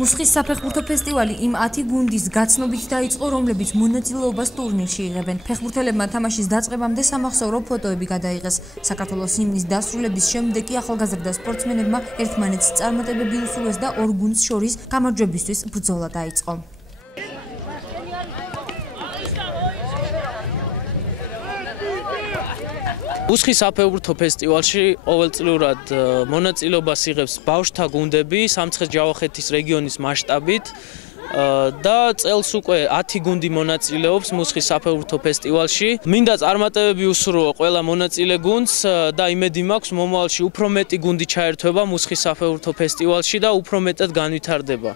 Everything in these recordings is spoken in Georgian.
მუსხის საფეხბურთო ფესტივალი იმ 10 გუნდის გაცნობით დაიწყო, რომლებიც მონაწილეობას ტურნირში იღებენ. ფეხბურთელებმა თამაშის დაწყებამდე სამახსოვრო ფოტოები გადაიღეს. საქართველოს ჰიმნის დასრულების შემდეგ კი ახალგაზრდა სპორტსმენებმა ერთმანეთს წარმატებები უსურვეს და ორ გუნდს შორის გამარჯვებისთვის ბრძოლა დაიწყო. მუსხის საფეხბურთო ფესტივალში ყოველწლიურად მონაწილეობას იღებს ბავშვთა გუნდები სამცხე-ჯავახეთის რეგიონის მასშტაბით და წელს უკვე 10 გუნდი მონაწილეობს მუსხის საფეხბურთო ფესტივალში. მინდა წარმატებები უსურვო ყველა მონაწილე გუნდს და იმედი მაქვს მომავალში უფრო მეტი გუნდი ჩაერთვება მუსხის საფეხბურთო ფესტივალში და უფრო მეტად განვითარდება.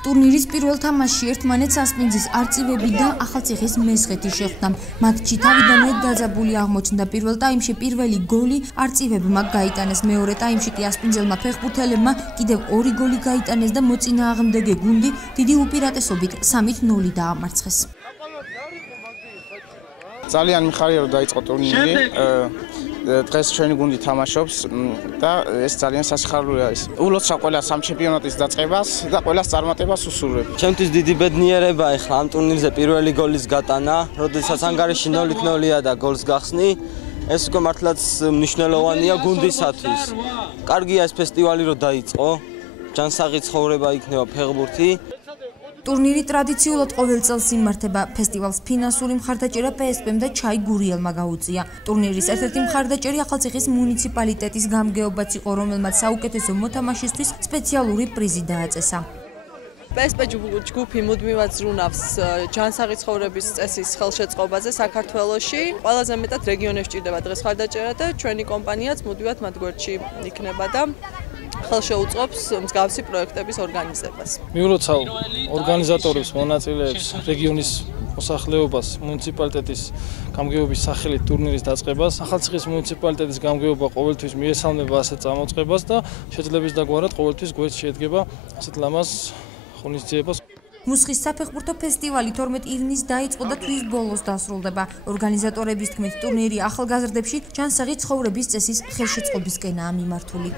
ტურნირის პირველ თამაშში ერთმანეთს ასპინძის არწივები და ახალციხის მესხეთი შეხვდა. მატჩი თავიდანვე დაძაბული აღმოჩნდა. პირველ ტაიმში პირველი გოლი არწივებმა გაიტანეს. მეორე ტაიმში კი ასპინძელმა ფეხბურთელებმა კიდევ 2 გოლი გაიტანეს და მოწინააღმდეგე გუნდი დიდი უპირატესობით 3-0 დაამარცხეს. ძალიან მიხარია რომ დაიწყო ტურნირი. დღეს ჩვენი გუნდი თამაშობს და ეს ძალიან სასიხარულია ის. ულოცავ ყველა სამ ჩემპიონატის დაწყებას და ყველას წარმატებას უსურვებ. ჩემთვის დიდი ბედნიერება ახლა ამ ტურნირზე პირველი გოლის გატანა, როდესაც ანგარიში 0-0-ია და გოლს გახსნი. ეს უკვე მართლაც მნიშვნელოვანია გუნდისათვის. კარგია ეს ფესტივალი რომ დაიწყო. ჯანსაღი ცხოვრება იქნება ფეხბურთი. ტურნირი ტრადიციულად ყოველ წელს იმართება. ფესტივალს ფინანსური მხარდაჭერა PSP-მ და ჩაი გურიელმა გაუწია. ტურნირის ერთ-ერთი მხარდაჭერი ახალციხის მუნიციპალიტეტის გამგეობაც იყო, რომელმაც საუკეთესო მოთამაშისთვის სპეციალური პრიზი დააწესა. PSP ჯგუფი მუდმივად ზრუნავს ჯანსაღი ცხოვრების წესის ხელშეწყობაზე საქართველოში. ყველაზე მეტად რეგიონებში ჭირდება დღეს მხარდაჭერა და ჩვენი კომპანიაც მუდმივად მათ გვერდში იქნება და ხელშეუწყობს მსგავსი პროექტების ორგანიზებას. მიულოცავ ორგანიზატორებს, მონაწილეებს, რეგიონის მოსახლეობას, მუნიციპალიტეტის გამგეობის სახელით ტურნირის დაწყებას. ახალციხის მუნიციპალიტეტის გამგეობა ყოველთვის მიესალმება ასეთ წამოწყებას და შეძლების დაგვარად ყოველთვის გვერდში შედგება ასეთ ლამაზ ღონისძიებას. მუსხის საფეხბურთო ფესტივალი 12 ივნის დაიწყო და თვის ბოლოს დასრულდება. ორგანიზატორების თქმით, ტურნირი ახალგაზრდებში ჯანსაღი ცხოვრების წესის ხელშეწყობისკენაა მიმართული.